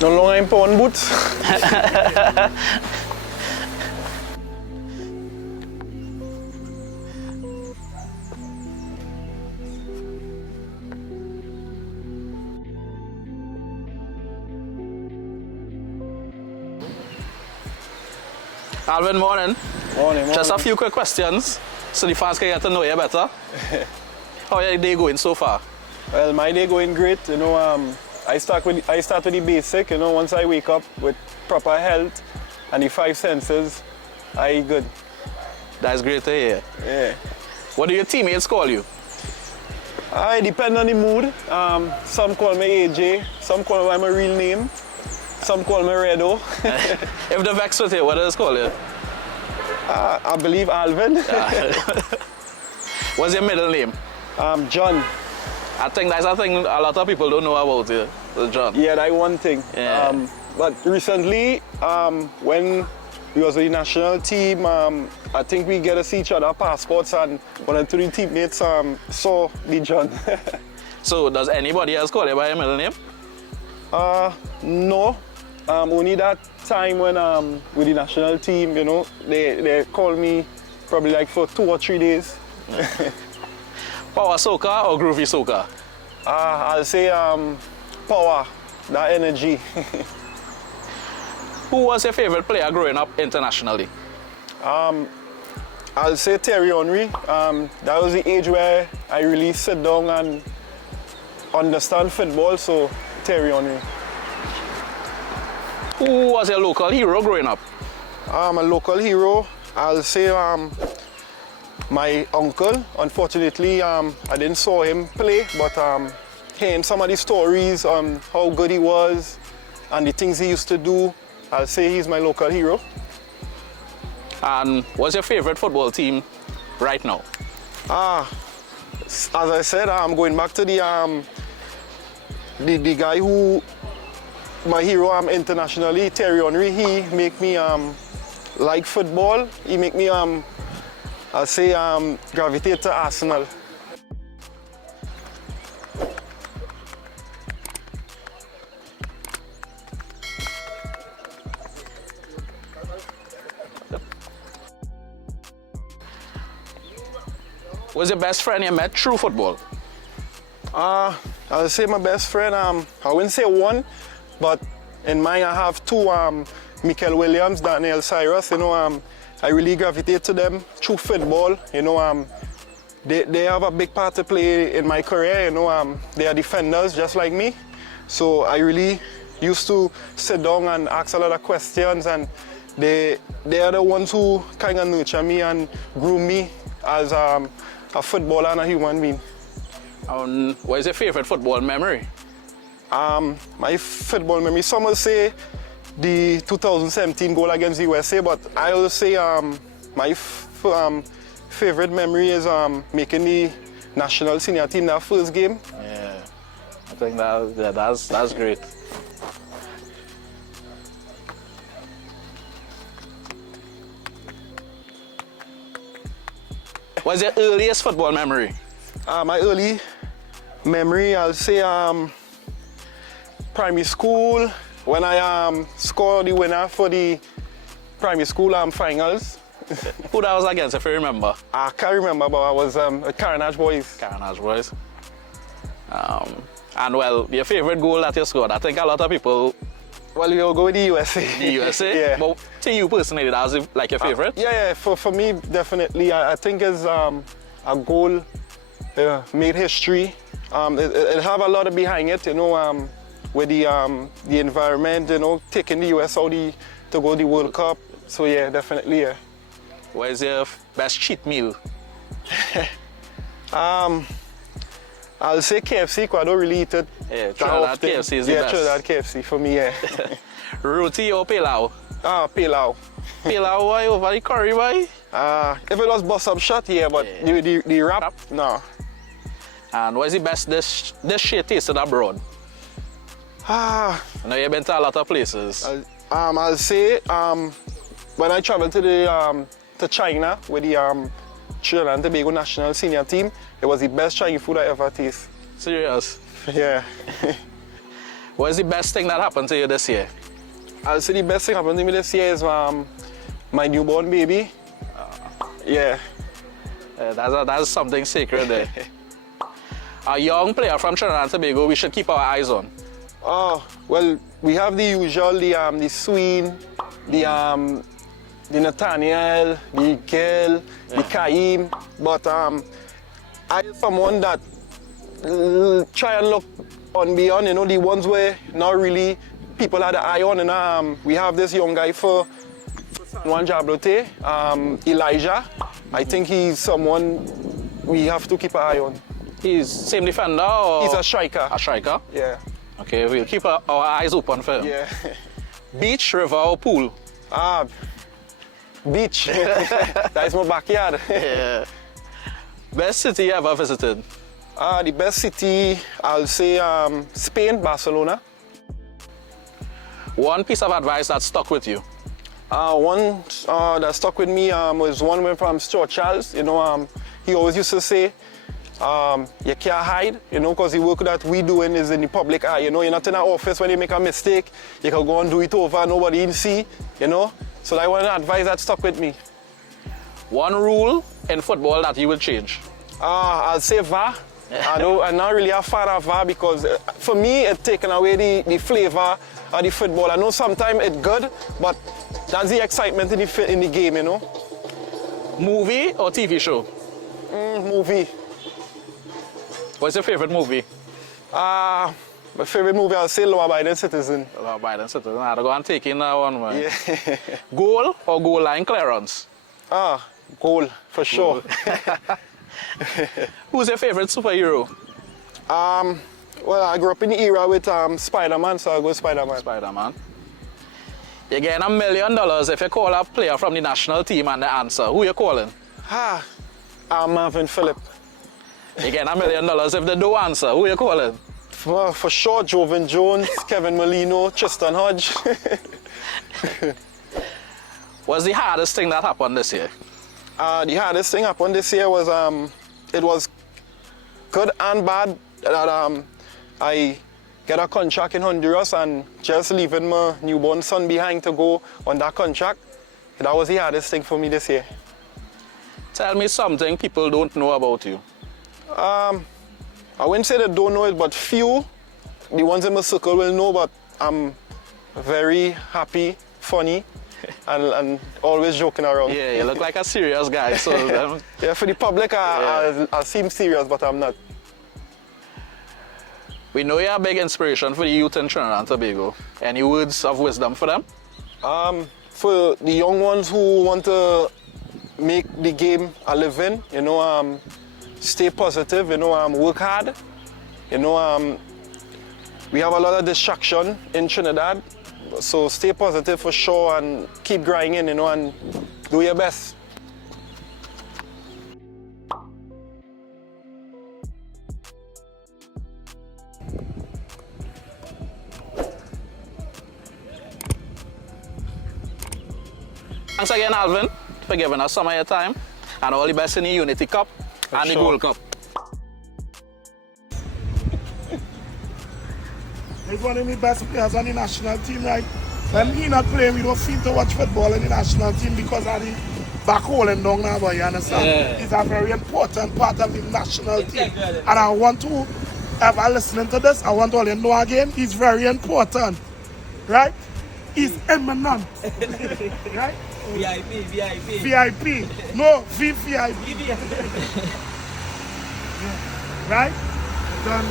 No longer in pawn boots. Alvin, morning. Morning. Just a few quick questions so the fans can get to know you better. How are your day going so far? Well, my day going great. You know, I start with the basic. You know, once I wake up with proper health and the 5 senses, I good. That's great to hear. Yeah. What do your teammates call you? I depend on the mood. Some call me AJ, some call me by my real name, some call me Redo. If the vex with you, what does it call you? I believe Alvin. What's your middle name? John. I think that's a thing a lot of people don't know about you, John. Yeah, that one thing. Yeah. But recently, when we was with the national team, I think we get to see each other passports, and one or two teammates saw the John. So does anybody else call you by your middle name? No. Only that time when with the national team, you know, they call me probably like for 2 or 3 days. Power soca or groovy soca? I'll say power, that energy. Who was your favorite player growing up internationally? I'll say Thierry Henry. That was the age where I really sit down and understand football, so Thierry Henry. Who was your local hero growing up? A local hero, I'll say my uncle. Unfortunately, I didn't saw him play, but hearing some of the stories on how good he was and the things he used to do, I'll say he's my local hero. And what's your favorite football team right now? As I said, I'm going back to the guy who my hero internationally, Thierry Henry. He make me like football. He make me I'll say gravitate to Arsenal. Was your best friend you met through football? I'll say my best friend, I wouldn't say one, but in mine I have 2, Michael Williams, Daniel Cyrus. You know, I really gravitate to them through football. You know, they have a big part to play in my career. You know, they are defenders just like me. So I really used to sit down and ask a lot of questions, and they are the ones who kind of nurture me and groom me as a footballer and a human being. What is your favorite football memory? My football memory, some will say the 2017 goal against the USA, but I will say my favorite memory is making the national senior team that first game. Yeah, I think that's great. What's your earliest football memory? My early memory, I'll say primary school, when I scored the winner for the primary school finals. Who that was against, if you remember? I can't remember, but I was Carenage boys. Carenage boys. And well, your favorite goal that you scored, I think a lot of people... Well, we'll go with the USA. The USA? Yeah. But to you personally, that was like your favorite? Yeah, for me, definitely. I think it's a goal made history. It have a lot behind it, you know, with the environment, you know, taking the US out to go to the World Cup. So yeah, definitely, yeah. What is your best cheat meal? I'll say KFC, because I don't really eat it. Yeah, Trinidad KFC is the best. Yeah, Trinidad KFC for me, yeah. Roti or pilau? Pilau. Pilau, why? Over the curry, why? If it was bust up shot, yeah, but yeah. The wrap, no. And what is the best dish you tasted abroad? I know you've been to a lot of places. I'll say when I traveled to China with the Trinidad Tobago national senior team, it was the best Chinese food I ever tasted. Serious? Yeah. What is the best thing that happened to you this year? I'll say the best thing happened to me this year is my newborn baby. Yeah. That's something sacred there. A young player from Trinidad and Tobago we should keep our eyes on. Oh, well, we have the usual, the Sween, the Nathaniel, the Kel, the Kaim, but I am someone that try and look on beyond, you know, the ones where not really people had an eye on, and we have this young guy for San Jablote, Elijah. I think he's someone we have to keep an eye on. He's same defender or? He's a striker. A striker? Yeah. Okay, we'll keep our eyes open for him. Yeah. Beach, river or pool? Beach. That is my backyard. Yeah. Best city you ever visited? The best city, I'll say Spain, Barcelona. One piece of advice that stuck with you? One that stuck with me was one from Stuart Charles. You know, he always used to say, you can't hide, you know, because the work that we doing is in the public eye. You know, you're not in an office when you make a mistake. You can go and do it over, nobody can see, you know. So that one advice that stuck with me. One rule in football that you will change? I'll say VAR. I'm not really a fan of VAR because for me, it's taken away the flavor of the football. I know sometimes it's good, but that's the excitement in the game, you know. Movie or TV show? Movie. What's your favorite movie? My favorite movie, I'll say Law Abiding Citizen. Law Abiding Citizen. I'll go and take in that one, man. Yeah. Goal or goal line clearance? Goal, for sure. Who's your favorite superhero? Well, I grew up in the era with Spider-Man, so I'll go Spider-Man. Spider-Man. You're getting $1 million if you call a player from the national team and the answer. Who you calling? Marvin Phillip. You're getting $1 million if they don't answer. Who you calling? For sure, Alvin Jones, Kevin Molino, Tristan Hodge. What's the hardest thing that happened this year? The hardest thing happened this year was it was good and bad that I get a contract in Honduras and just leaving my newborn son behind to go on that contract. That was the hardest thing for me this year. Tell me something people don't know about you. I wouldn't say they don't know it, but few, the ones in my circle will know, but I'm very happy, funny, and always joking around. Yeah, you look like a serious guy. So yeah, for the public, I seem serious, but I'm not. We know you're a big inspiration for the youth in Trinidad and Tobago. Any words of wisdom for them? For the young ones who want to make the game a living, you know, stay positive, you know, work hard. You know, we have a lot of distraction in Trinidad, so stay positive for sure and keep grinding, you know, and do your best. Thanks again, Alvin, for giving us some of your time, and all the best in the Unity Cup and the Gold Cup. He's one of the best players on the national team, right? When he's not playing, we don't feel to watch football in the national team because of the back hole and down now, you understand? Yeah. He's a very important part of the national team. And I want to, ever listening to this, I want all you to know again, he's very important, right? He's eminent, right? VIP. No, VVIP. Right? Done.